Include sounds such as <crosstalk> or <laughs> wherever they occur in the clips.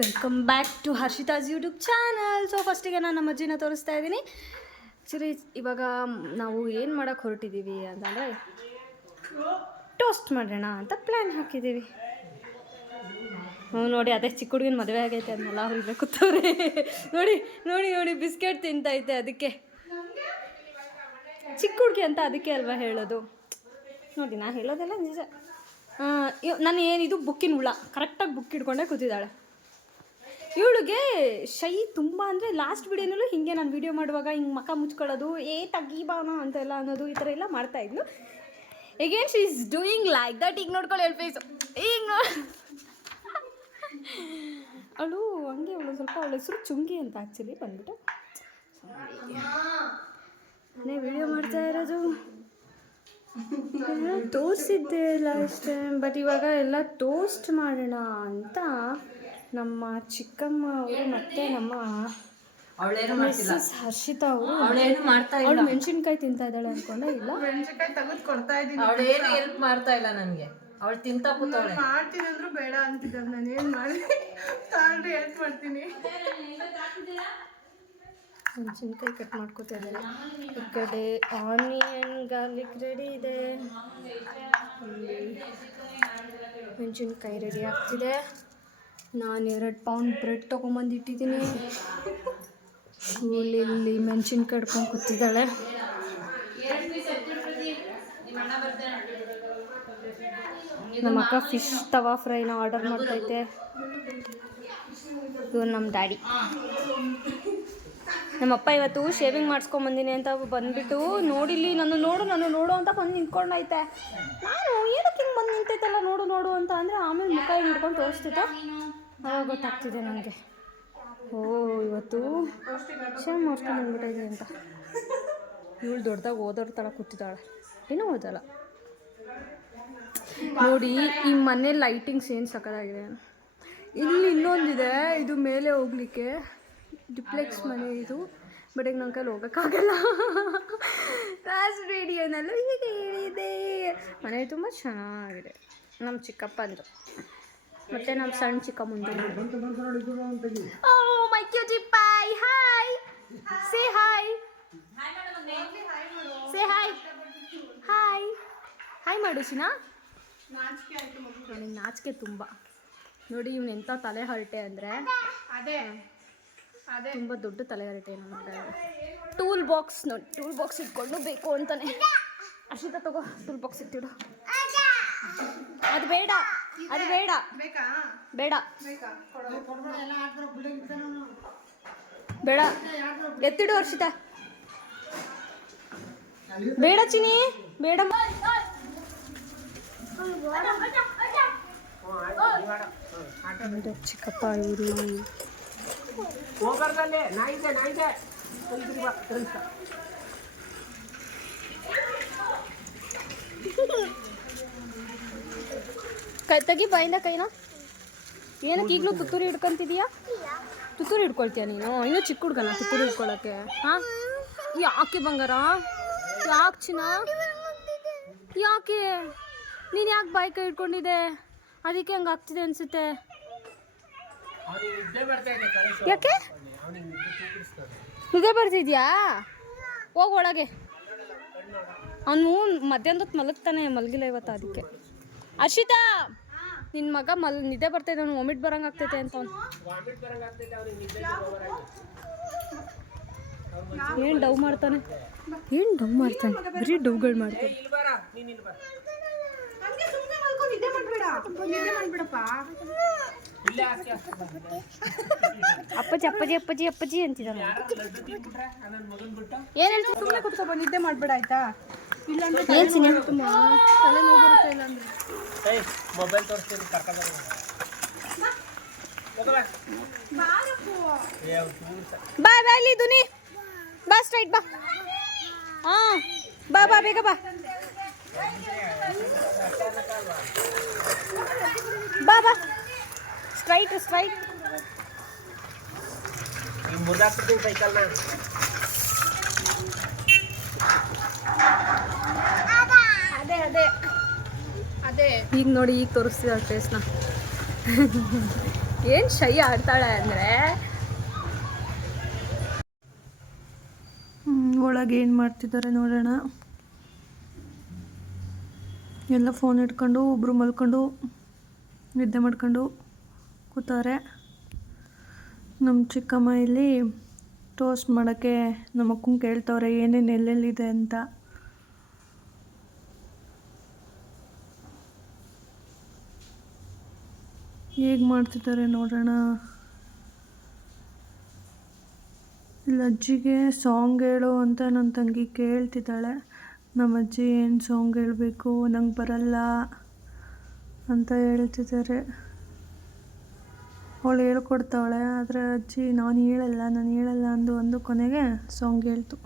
Welcome back to Harshita's YouTube channel so ಫಸ್ಟಿಗೆ ನಾನು ನಮ್ಮ ಅಜ್ಜಿನ ತೋರಿಸ್ತಾ ಇದ್ದೀನಿ. ಆ್ಯಕ್ಚುಲಿ ಇವಾಗ ನಾವು ಏನು ಮಾಡೋಕ್ಕೆ ಹೊರಟಿದ್ದೀವಿ ಅಂತಂದರೆ ಟೋಸ್ಟ್ ಮಾಡೋಣ ಅಂತ ಪ್ಲ್ಯಾನ್ ಹಾಕಿದ್ದೀವಿ ಹ್ಞೂ ನೋಡಿ, ಅದೇ ಚಿಕ್ಕ ಹುಡುಗಿನ ಮದುವೆ ಆಗೈತೆ, ಅದನ್ನೆಲ್ಲ ಅವ್ರಿಗೆ ಕೂತವ್ರೆ ನೋಡಿ ನೋಡಿ ನೋಡಿ, ಬಿಸ್ಕೆಟ್ ತಿಂತೈತೆ ಅದಕ್ಕೆ. ಚಿಕ್ಕ ಹುಡುಗಿ ಅಂತ ಅದಕ್ಕೆ ಅಲ್ವಾ ಹೇಳೋದು? ನೋಡಿ ನಾನು ಹೇಳೋದೆಲ್ಲ ನಿಜ. ನಾನು ಏನಿದು? ಬುಕ್ಕಿನ ಹುಳ. ಕರೆಕ್ಟಾಗಿ ಬುಕ್ ಹಿಡ್ಕೊಂಡೇ ಕೂತಿದ್ದಾಳೆ. ಇವಳಿಗೆ ಶೈ ತುಂಬ ಅಂದರೆ ಲಾಸ್ಟ್ ವಿಡಿಯೋನಲ್ಲೂ ಹಿಂಗೆ ನಾನು ವಿಡಿಯೋ ಮಾಡುವಾಗ ಹಿಂಗೆ ಮಕ ಮುಚ್ಕೊಳ್ಳೋದು, ಏ ತಗೀಬಾನ ಅಂತೆಲ್ಲ ಅನ್ನೋದು ಈ ಥರ ಎಲ್ಲ ಮಾಡ್ತಾ ಇದ್ಲು. Again she is doing like that ಈಗ ನೋಡ್ಕೊಳ್ಳಿ ಹೇಳಿ ಫೇಸು ಈಗ ನೋಡ್ ಅವಳು ಹಂಗೆ ಅವಳು ಸ್ವಲ್ಪ ಅವಳ ಹೆಸರು ಚುಂಗಿ ಅಂತ ಆ್ಯಕ್ಚುಲಿ ಬಂದ್ಬಿಟ್ಟು. ನಾನೇ ವಿಡಿಯೋ ಮಾಡ್ತಾ ಇರೋದು. ತೋರಿಸಿದ್ದೆ ಲಾಸ್ಟ್ ಟೈಮ್ ಬಟ್ ಇವಾಗ ಎಲ್ಲ ಟೋಸ್ಟ್ ಮಾಡೋಣ ಅಂತ. ನಮ್ಮ ಚಿಕ್ಕಮ್ಮ ಅವರು ಮತ್ತೆ ನಮ್ಮ ಅವಳೇನು ಮಿಸ್ಸಸ್ ಹರ್ಷಿತಾ ಅವರು ಅವಳೇನು ಮಾಡ್ತಾ ಇಲ್ಲ. ಅವಳು ಮೆಣಸಿನ್ಕಾಯಿ ತಿಂತಾ ಇದ್ದಾಳೆ ಅನ್ಕೊಂಡೆ ಇಲ್ಲ? ಮೆಣಸಿನ್ಕಾಯಿ ತೆಗೆದು ಕೊಡ್ತಾ ಇದ್ದೀನಿ. ಅವಳೇನು ಹೆಲ್ಪ್ ಮಾಡ್ತಾ ಇಲ್ಲ ನನಗೆ. ಅವಳು ತಿಂತಾ ಕೂತವಳೆ. ಮಾಡ್ತೀನಿ ಅಂದ್ರು ಬೇಡ ಅಂತಿದ್ದಾಳೆ. ನಾನು ಏನು ಮಾಡಿ ತಾಳ್ರಿ ಹೆಲ್ಪ್ ಮಾಡ್ತೀನಿ. ಮೆಣಸಿನ್ಕಾಯಿ ಕಟ್ ಮಾಡ್ಕೋತಾ ಇದ್ದಾರೆ. ಈ ಕಡೆ ಆನಿಯನ್ ಗಾರ್ಲಿಕ್ ರೆಡಿ ಇದೆ. ಮೆಣಸಿನ್ಕಾಯಿ ರೆಡಿ ಆಗ್ತಿದೆ. ನಾನು ಎರಡು ಪೌಂಡ್ ಬ್ರೆಡ್ ತೊಗೊಂಬಂದಿಟ್ಟಿದ್ದೀನಿ ಸ್ಕೂಲಲ್ಲಿ ಇಲ್ಲಿ ಹಿಡ್ಕೊಂಡು ಕೂತಿದ್ದಾಳೆ. ನಮ್ಮ ಅಕ್ಕ ಫಿಶ್ ತವಾ ಫ್ರೈನ ಆರ್ಡರ್ ಮಾಡ್ತೈತೆ. ಇವ್ರು ನಮ್ಮ ಡ್ಯಾಡಿ. ನಮ್ಮಪ್ಪ ಇವತ್ತು ಶೇವಿಂಗ್ ಮಾಡಿಸ್ಕೊಂಬಂದಿನಿ ಅಂತ ಬಂದ್ಬಿಟ್ಟು ನೋಡಿಲ್ಲಿ ನಾನು ನೋಡು ನಾನು ನೋಡು ಅಂತ ಬಂದು ನಿಂತ್ಕೊಂಡೈತೆ. ನಾನು, ಏನಕ್ಕೆ ಹಿಂಗೆ ಬಂದು ನಿಂತೈತಲ್ಲ, ನೋಡು ನೋಡು ಅಂತ. ಅಂದರೆ ಆಮೇಲೆ ಮುಖ ಹಿಡ್ಕೊಂಡು ತೋರಿಸ್ತಿದ್ದೆ. ಗೊತ್ತಾಗ್ತಿದೆ ನನಗೆ ಓ, ಇವತ್ತು ಶೇವ್ ಬಂದ್ಬಿಟ್ಟಿದ್ದೀನಿ ಅಂತ. ಇವಳು ದೊಡ್ಡದಾಗ ಓದೋರ್ ಥರ ಕೂತಿದ್ದಾಳೆ. ಏನೂ ಓದಲ್ಲ. ನೋಡಿ, ಈ ಮನೆ ಲೈಟಿಂಗ್ಸ್ ಏನು ಸಕ್ಕದಾಗಿದೆ ಇಲ್ಲಿ ಇನ್ನೊಂದಿದೆ, ಇದು ಮೇಲೆ ಹೋಗ್ಲಿಕ್ಕೆ. ಡಿಪ್ಲೆಕ್ಸ್ ಮನೆ ಇದು ಬಟ್ ಈಗ ನನ್ನ ಕೈಲಿ ಹೋಗೋಕ್ಕಾಗಲ್ಲ. ಲಾಸ್ಟ್ ರೇಡಿಯೋನಲ್ಲೂ ಹೀಗೆ ಹೇಳಿದೆ. ಮನೆ ತುಂಬ ಚೆನ್ನಾಗಿದೆ. ನಮ್ಮ ಚಿಕ್ಕಪ್ಪ ಅಂದರು ಮತ್ತು ನಮ್ಮ ಸಣ್ಣ ಚಿಕ್ಕಮ್ಮಂದು ಓ my cutie pie hi. Say hi say hi hi hi ಮಾಡು ಶಿನಾ ನನಗೆ ನಾಚಿಕೆ ತುಂಬ. ನೋಡಿ ಇವ್ನು ಎಂಥ ತಲೆ ಹರಟೆ ಅಂದರೆ ಅದೇ ಅದೇ. ತುಂಬ ದೊಡ್ಡ ತಲೆ ಹರಟೆ ನಮ್ಮ ಟೂಲ್ ಬಾಕ್ಸ್ ನೋಡಿ ಟೂಲ್ ಬಾಕ್ಸ್ ಇಟ್ಕೊಂಡು ಬೇಕು ಅಂತಾನೆ. ಅರ್ಷಿತಾ ತಗೋ ಟೂಲ್ ಬಾಕ್ಸ್ ಇಟ್ಟಿಡು. ಅದು ಬೇಡ. ಅದು ಬೇಡ. ಬೇಕಾ? ಬೇಡ. ಬೇಕಾ? ಕೊಡೋ. ಬೇಡ ಎತ್ತಿಡು ಹರ್ಷಿತ. ಬೇಡ ಚಿನಿ ಬೇಡ. ಚಿಕ್ಕಪ್ಪ ಇವರು <laughs> ಕೈ ತೆಗಿ ಬಾಯಿಂದ ಕೈನ. ಏನಕ್ಕೆ ಈಗಲೂ ತುತ್ತೂರಿ ಹಿಡ್ಕೊಂತಿದೀಯಾ? ತುತ್ತೂರಿ ಹಿಡ್ಕೊಳ್ತೀಯ ನೀನು? ಇನ್ನೂ ಚಿಕ್ಕ ಹುಡ್ಗನ ತುತ್ತೂರಿ ಹಿಡ್ಕೊಳಕ್ಕೆ, ಹಾಂ? ಯಾಕೆ ಬಂಗಾರ? ಯಾಕೆ ಚಿನ್ನ? ಯಾಕೆ? ನೀನು ಯಾಕೆ ಬಾಯಿ ಕೈ ಹಿಡ್ಕೊಂಡಿದ್ದೆ ಅದಕ್ಕೆ ಹಂಗೆ ಆಗ್ತಿದೆ ಅನ್ಸುತ್ತೆ. ಯಾಕೆ? ನಿದ್ದೆ ಬರ್ತಿದ್ಯಾ ಹೋಗ್ ಒಳಗೆ. ಅವನು ಮಧ್ಯಾಹ್ನದ ಮಲಗ್ತಾನೆ, ಮಲಗಿಲ್ಲ ಇವತ್ತು ಅದಕ್ಕೆ. ಅರ್ಷಿತಾ! ನಿನ್ನ ಮಗ ಮಲ್ ನಿದ್ದೆ ಬರ್ತೈತೆ ಅವ್ನು ವಾಮಿಟ್ ಬರಂಗೆ ಆಗ್ತೈತೆ ಅಂತ ಅವ್ನು. ಏನು ಡವ್ ಮಾಡ್ತಾನೆ? ಏನು ಡವ್ ಮಾಡ್ತಾನೆ? ಬರೀ ಡವ್ಗಳು ಮಾಡ್ತಾನೆ. ನಿದ್ದೆ ಅಪ್ಪಾಜಿ ಅಪ್ಪಾಜಿ ಅಪ್ಪಾಜಿ ಅಪ್ಪಾಜಿ ಅಂತಿದ್ದಾನೆ ಏನು ಹೇಳ್ತೀನಿ ಸುಮ್ಮನೆ ಕುತ್ಕೊಬ ನಿದ್ದೆ ಮಾಡ್ಬೇಡ ಆಯ್ತಾ? ಇಲ್ಲಾಂದ್ರೆ ಏನು ಸಿನಿ ತುಂಬ ತಲೆ ನೋವು ಬರುತ್ತೆ ಇಲ್ಲಾಂದ್ರೆ? ಮೊಬೈಲ್ ತೋರಿಸ್ತೀನಿ ಕರ್ಕೊಂಡು ಬಾರಪ್ಪು ಬಾ. ಬಾ ಇಲ್ಲಿ ದುನಿ. ಬಾ ಸ್ಟ್ರೈಟ್ ಬಾ. ಹಾಂ ಬಾ ಬಾ ಬೇಗ ಬಾ. ಬಾ ಬಾ. ಸ್ಟ್ರೈಟ್ ಸ್ಟ್ರೈಟ್ ಮುರ್ದಾಕ್ಬಿಡ್ತೀನಿ ಸೈಕಲ್ನ ಅದೇ ಅದೇ ಅದೇ. ಈಗ ನೋಡಿ ಈಗ ತೋರಿಸ್ತಿದ್ದಾಳೆ ಫೇಸ್ನ ಏನು ಶೈ ಆಡ್ತಾಳೆ ಅಂದರೆ? ಒಳಗೆ ಏನು ಮಾಡ್ತಿದ್ದಾರೆ ನೋಡೋಣ. ಎಲ್ಲ ಫೋನ್ ಇಟ್ಕೊಂಡು ಒಬ್ಬರು ಮಲ್ಕೊಂಡು ನಿದ್ದೆ ಮಾಡ್ಕೊಂಡು. ಕೂತಾರೆ ನಮ್ಮ ಚಿಕ್ಕಮ್ಮ ಇಲ್ಲಿ ಟೋಸ್ಟ್ ಮಾಡೋಕ್ಕೆ ನಮ್ಮ ಅಕ್ಕಂಗೆ ಕೇಳ್ತವ್ರೆ, ಏನೇನು ಎಲ್ಲೆಲ್ಲಿದೆ ಅಂತ. ಹೇಗೆ ಮಾಡ್ತಿದ್ದಾರೆ ನೋಡೋಣ. ಇಲ್ಲಿ ಅಜ್ಜಿಗೆ ಸಾಂಗ್ ಹೇಳು ಅಂತ ನನ್ನ ತಂಗಿ ಕೇಳ್ತಿದ್ದಾಳೆ. ನಮ್ಮ ಅಜ್ಜಿ ಏನು ಸಾಂಗ್ ಹೇಳಬೇಕು, ನಂಗೆ ಬರಲ್ಲ ಅಂತ ಹೇಳ್ತಿದ್ದಾರೆ. ಅವಳು ಹೇಳ್ಕೊಡ್ತಾವಳೆ ಆದರೆ ಅಜ್ಜಿ ನಾನು ಹೇಳಲ್ಲ ನಾನು ಹೇಳಲ್ಲ ಅಂದು ಒಂದು ಕೊನೆಗೆ ಸಾಂಗ್ ಹೇಳ್ತು.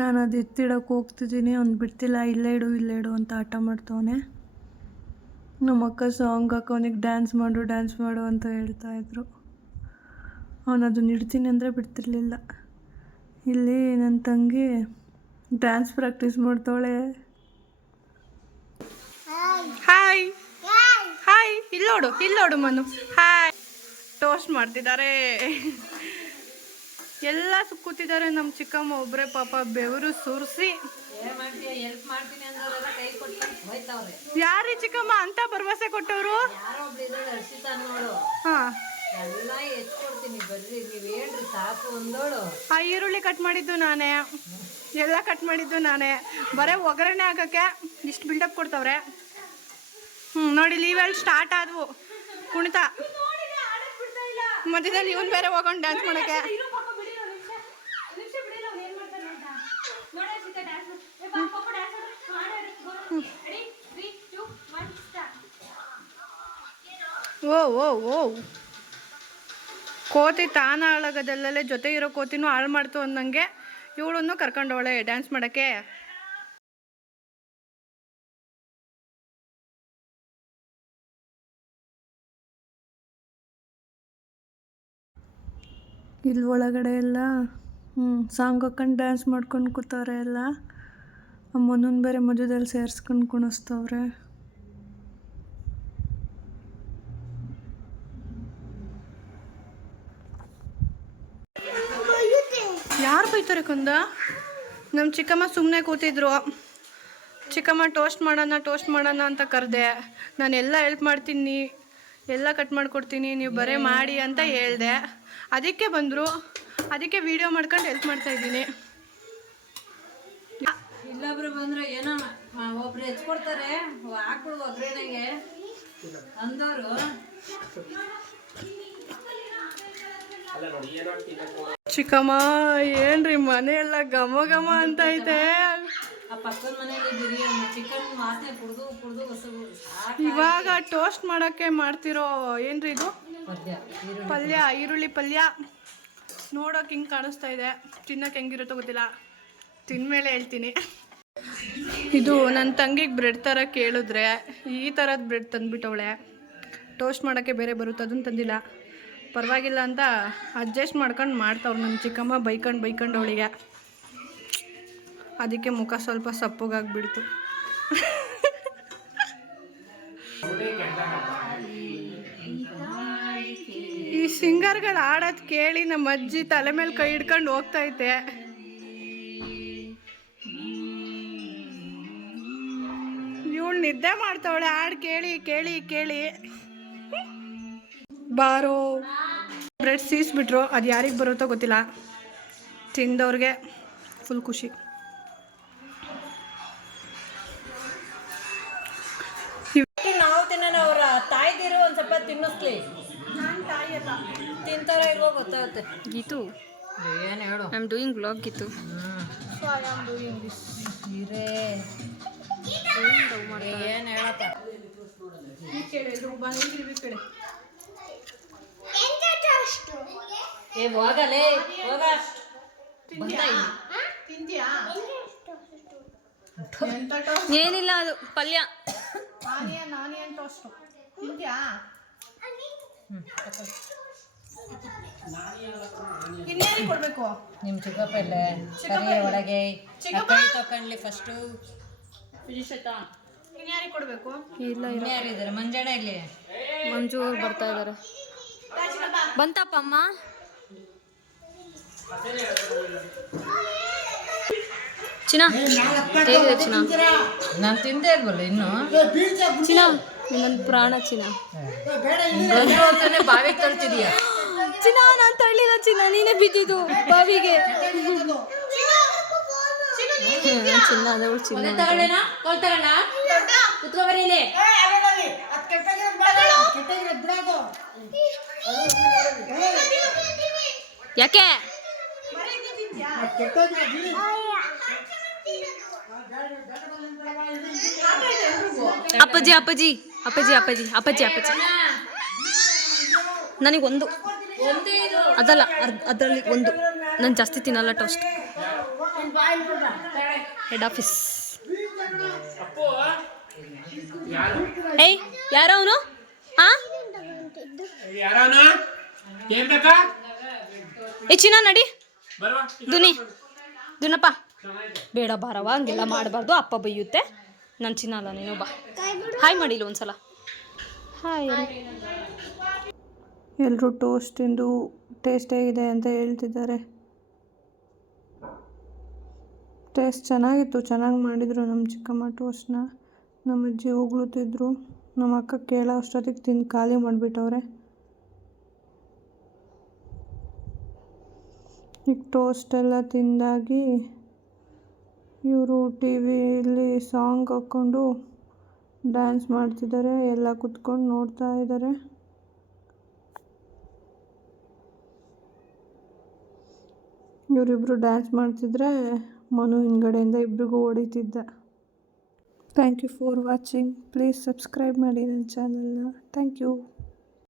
ನಾನು ಅದು ಎತ್ತಿಡಕ್ಕೆ ಹೋಗ್ತಿದ್ದೀನಿ. ಅವ್ನು ಬಿಡ್ತಿಲ್ಲ, ಇಲ್ಲೇ ಇಡು ಇಲ್ಲೇ ಇಡು ಅಂತ ಆಟ ಮಾಡ್ತವನೆ. ನಮ್ಮ ಅಕ್ಕ ಸಾಂಗ್ ಹಾಕೋನಿಗೆ ಡ್ಯಾನ್ಸ್ ಮಾಡು ಡ್ಯಾನ್ಸ್ ಮಾಡು ಅಂತ ಹೇಳ್ತಾ ಇದ್ರು. ಅವನು ಅದನ್ನ ಇಡ್ತೀನಿ ಅಂದರೆ ಬಿಡ್ತಿರ್ಲಿಲ್ಲ. ಇಲ್ಲಿ ನನ್ನ ತಂಗಿ ಡ್ಯಾನ್ಸ್ ಪ್ರಾಕ್ಟೀಸ್ ಮಾಡ್ತಾಳೆ ಹಾಯ್ ಹಾಯ್ ಇಲ್ಲೋಡು ಇಲ್ಲೋಡು ಮನು. ಹಾಯ್ ಟೋಸ್ಟ್ ಮಾಡ್ತಿದ್ದಾರೆ ಎಲ್ಲ ಕೂತಿದ್ದಾರೆ ನಮ್ಮ ಚಿಕ್ಕಮ್ಮ ಒಬ್ಬರೇ ಪಾಪ ಬೆವರು ಸುರಿಸಿ. ಹೋಯ್ತವ್ರೆ ಚಿಕ್ಕಮ್ಮ, ಅಂತ ಭರವಸೆ ಕೊಟ್ಟವರು? ಯಾರೋ ಆ ಈರುಳ್ಳಿ ಕಟ್ ಮಾಡಿದ್ದು ನಾನೇ. ಎಲ್ಲ ಕಟ್ ಮಾಡಿದ್ದು ನಾನೇ. ಬರೀ ಒಗ್ಗರಣೆ ಹಾಕಕ್ಕೆ ಇಷ್ಟು ಬಿಲ್ಡಪ್ ಕೊಡ್ತವ್ರೆ. ಹ್ಞೂ ನೋಡಿ ಲೀವಲ್ಲಿ ಸ್ಟಾರ್ಟ್ ಆದವು. ಕುಣಿತ. ಮಧ್ಯದಲ್ಲಿ ಇವನ್ ಬೇರೆ ಹೋಗೋಣ ಡ್ಯಾನ್ಸ್ ಮಾಡೋಕ್ಕೆ. ಓ ಓ ಓ ಕೋತಿ ತಾನ ಹಾಳಾಗೋದಲ್ಲೇ ಜೊತೆ ಇರೋ ಕೋತಿನೂ ಹಾಳು ಮಾಡ್ತು ಅಂದಂಗೆ ಇವಳನ್ನು ಕರ್ಕೊಂಡವಳೆ ಡ್ಯಾನ್ಸ್ ಮಾಡೋಕ್ಕೆ. ಇಲ್ಲಿ ಒಳಗಡೆ ಎಲ್ಲ ಹ್ಞೂ ಸಾಂಗ್ ಹಾಕೊಂಡು ಡ್ಯಾನ್ಸ್ ಮಾಡ್ಕೊಂಡು ಕೂತವ್ರೆ ಎಲ್ಲ. ಅಮ್ಮನೂ ಬೇರೆ ಮಧ್ಯದಲ್ಲಿ ಸೇರಿಸ್ಕೊಂಡು ಕುಣಿಸ್ತವ್ರೆ. ಯಾರು ಬೈತಾರೆ ಕುಂದ? ನಮ್ಮ ಚಿಕ್ಕಮ್ಮ ಸುಮ್ಮನೆ ಕೂತಿದ್ರು. ಚಿಕ್ಕಮ್ಮ, ಟೋಸ್ಟ್ ಮಾಡೋಣ ಟೋಸ್ಟ್ ಮಾಡೋಣ ಅಂತ ಕರೆದೆ. ನಾನು ಎಲ್ಲ ಹೆಲ್ಪ್ ಮಾಡ್ತೀನಿ, ಎಲ್ಲ ಕಟ್ ಮಾಡಿಕೊಡ್ತೀನಿ, ನೀವು ಬರೇ ಮಾಡಿ ಅಂತ ಹೇಳಿದೆ. ಅದಕ್ಕೆ ಬಂದರು. ಅದಕ್ಕೆ ವಿಡಿಯೋ ಮಾಡ್ಕೊಂಡು ಹೆಲ್ಪ್ ಮಾಡ್ತಾ ಇದ್ದೀನಿ. ಇಲ್ಲೊಬ್ರು ಬಂದ್ರೆ ಏನೋ ಒಬ್ರು ಹೆಚ್ಕೊಡ್ತಾರೆ ಹಾಕ್ಬಿಡು ಒಗ್ಗರಣೆಗೆ ಅಂದವರು ಚಿಕ್ಕಮ್ಮ ಏನ್ರಿ ಮನೆ ಎಲ್ಲ ಘಮ ಘಮ ಅಂತ ಐತೆ? ಆ ಪಕ್ಕದ ಮನೇಲಿ ಬಿರಿಯಾನಿ ಚಿಕನ್ ವಾಸನೆ ಕುಡ್ದು ಕುಡ್ದು ಇವಾಗ ಟೋಸ್ಟ್ ಮಾಡೋಕ್ಕೆ ಮಾಡ್ತಿರೋ ಏನ್ರಿ ಇದು? ಪಲ್ಯ ಈರುಳ್ಳಿ ಪಲ್ಯ. ನೋಡೋಕೆ ಹಿಂಗೆ ಕಾಣಿಸ್ತಾ ಇದೆ. ತಿನ್ನೋಕೆ ಹೆಂಗಿರುತ್ತೋ ಗೊತ್ತಿಲ್ಲ. ತಿನ್ಮೇಲೆ ಹೇಳ್ತೀನಿ. ಇದು ನನ್ನ ತಂಗಿಗೆ ಬ್ರೆಡ್ ಥರ ಕೇಳಿದ್ರೆ ಈ ಥರದ ಬ್ರೆಡ್ ತಂದುಬಿಟ್ಟವಳೆ. ಟೋಸ್ಟ್ ಮಾಡೋಕ್ಕೆ ಬೇರೆ ಬರುತ್ತೆ ಅದನ್ನು ತಂದಿಲ್ಲ. ಪರವಾಗಿಲ್ಲ ಅಂತ ಅಡ್ಜಸ್ಟ್ ಮಾಡ್ಕೊಂಡು ಮಾಡ್ತಾವ್ರು ನಮ್ಮ ಚಿಕ್ಕಮ್ಮ ಬೈಕೊಂಡು ಬೈಕೊಂಡು ಅವಳಿಗೆ. ಅದಕ್ಕೆ ಮುಖ ಸ್ವಲ್ಪ ಸಪ್ಪಗಾಗ್ಬಿಡ್ತು. ಈ ಸಿಂಗರ್ಗಳು ಆಡೋದು ಕೇಳಿ ನಮ್ಮ ಅಜ್ಜಿ ತಲೆ ಮೇಲೆ ಕೈ ಹಿಡ್ಕೊಂಡು ಹೋಗ್ತೈತೆ ನಿದ್ದೆ ಮಾಡ್ತಾವಳೆ. ಹಾಡು ಕೇಳಿ ಕೇಳಿ ಕೇಳಿ. ಬಾರೋ. ಬ್ರೆಡ್ ಸೀಸ್ಬಿಟ್ರು. ಅದು ಯಾರಿಗೆ ಬರುತ್ತೋ ಗೊತ್ತಿಲ್ಲ. ತಿಂದವ್ರಿಗೆ ಫುಲ್ ಖುಷಿ. ನಾವು ತಿನ್ನೋಣ ಅವರ ತಾಯಿದಿರು ಒಂದ್ ಸ್ವಲ್ಪ ತಿನ್ನಿಸ್ಲಿ. ತಿಂತಾರ ಇಲ್ವೋ ಗೊತ್ತಾಗುತ್ತೆ. ಗೀತು? ಏನು ಹೇಳು. I am doing blog Geetu so I am doing here ಏನ್ ಹೇಳಪ್ಪ? ಈ ಏ ಹೋಗಲೇ ಹೋಗ. ತಿಂತ್ಯಾ ಎಂತ ಟೋಸ್ಟ್ ಏನಿಲ್ಲ ಅದು ಪಲ್ಯ. ಆನಿಯನ್ ಆನಿಯನ್ ಟೋಸ್ಟ್ ತಿಂತ್ಯಾ ಇನ್ಯಾರಿಗೆ ಕೊಡ್ಬೇಕು ನಿಮ್ಮ ಚಿಕ್ಕಪ್ಪ ಇಲ್ಲೇ. ಕರಿ ಒಳಗೆ. ಚಿಕ್ಕಪ್ಪ? ತಕೊಂಡ್ಲಿ ಫಸ್ಟು ಇನ್ಯಾರಿಗೆ ಕೊಡಬೇಕು? ಇಲ್ಲ ಇಲ್ಲ ಯಾರು ಇದ್ದಾರೆ ಮಂಜಣ್ಣ ಇಲ್ಲಿ. ಮಂಜು ಅವ್ರು ಬರ್ತಾ ಇದ್ದಾರೆ ಬಂತಪ್ಪ ಅಮ್ಮ? ಚಿನ್ನ. ಹೇಗಿದೆ ಚಿನ್ನ? ನಾನು ತಿಂದೇ ಇಲ್ವಲ್ಲ ಇನ್ನು. ಚಿನ್ನ ನನ್ನ ಪ್ರಾಣ ಚಿನ್ನ. ಬಾವಿಗೆ ತಳ್ತಿದೀಯ. ಚಿನ್ನ ನಾನು ತಳ್ಳಿಲ್ಲ ಚಿನ್ನ ನೀನೇ ಬಿದ್ದಿದ್ದು ಬಾವಿಗೆ. ಚಿನ್ನ ಅದವಳು ಚಿನ್ನ ತಗೊಳ್ಳೇನಾ ಕೋಲ್ ತಗೊಳ್ಳ ಕುತ್ಕೊಬರಿ ಇಲ್ಲಿ. ಯಾಕೆ? ಅಪ್ಪಾಜಿ ಅಪ್ಪಾಜಿ ಅಪ್ಪಾಜಿ ಅಪ್ಪಾಜಿ ಅಪ್ಪಾಜಿ ಅಪ್ಪಾಜಿ. ನನಗೊಂದು. ಅದಲ್ಲ ಅದರಲ್ಲಿ ಒಂದು. ನಾನು ಜಾಸ್ತಿ ತಿನ್ನಲ್ಲ ಟೋಸ್ಟ್ ಹೆಡ್ ಆಫೀಸ್ ಏಯ್ ಯಾರೋ ಅವನು? ಹಾ ಏ ಚಿನ್ನ ನಡಿ. ದುನಿ. ದುನಪ್ಪ. ಬೇಡ ಬಾರವ ಹಂಗೆಲ್ಲ ಮಾಡಬಾರ್ದು. ಅಪ್ಪ ಬೈಯುತ್ತೆ. ನನ್ನ ಚಿನ್ನ ಅಲ್ಲ ನೀನು ಬಾ. ಹಾಯ್ ಮಾಡಿಲ್ಲ ಒಂದ್ಸಲ. ಹಾಯ್ ಎಲ್ಲರೂ ಟೋಸ್ಟ್ ಎಂದು ಟೇಸ್ಟ್ ಹೇಗಿದೆ ಅಂತ ಹೇಳ್ತಿದ್ದಾರೆ. ಟೇಸ್ಟ್ ಚೆನ್ನಾಗಿತ್ತು, ಚೆನ್ನಾಗಿ ಮಾಡಿದರು ನಮ್ಮ ಚಿಕ್ಕಮ್ಮ ಟೋಸ್ಟ್ನ ನಮ್ಮ ಅಜ್ಜಿ ಹೋಗ್ಲುತ್ತಿದ್ದರು ನಮ್ಮ ಅಕ್ಕ ಕೇಳೋ ಅಷ್ಟೊತ್ತಿಗೆ ತಿಂದು ಖಾಲಿ ಮಾಡಿಬಿಟ್ಟವ್ರೆ. ಈಗ ಟೋಸ್ಟ್ ಎಲ್ಲ ತಿಂದಾಗಿ ಇವರು ಟಿ ವಿಲಿ ಸಾಂಗ್ ಹಾಕ್ಕೊಂಡು ಡ್ಯಾನ್ಸ್ ಮಾಡ್ತಿದ್ದಾರೆ ಎಲ್ಲ ಕುತ್ಕೊಂಡು ನೋಡ್ತಾ ಇದ್ದಾರೆ ಇವರಿಬ್ಬರು ಡ್ಯಾನ್ಸ್ ಮಾಡ್ತಿದ್ರೆ ಮನು ಹಿಂದ್ಗಡೆಯಿಂದ ಇಬ್ಬರಿಗೂ ಹೊಡಿತಿದ್ದ thank you for watching please subscribe ಮಾಡಿ ನನ್ನ ಚಾನಲ್ನ ಥ್ಯಾಂಕ್ ಯು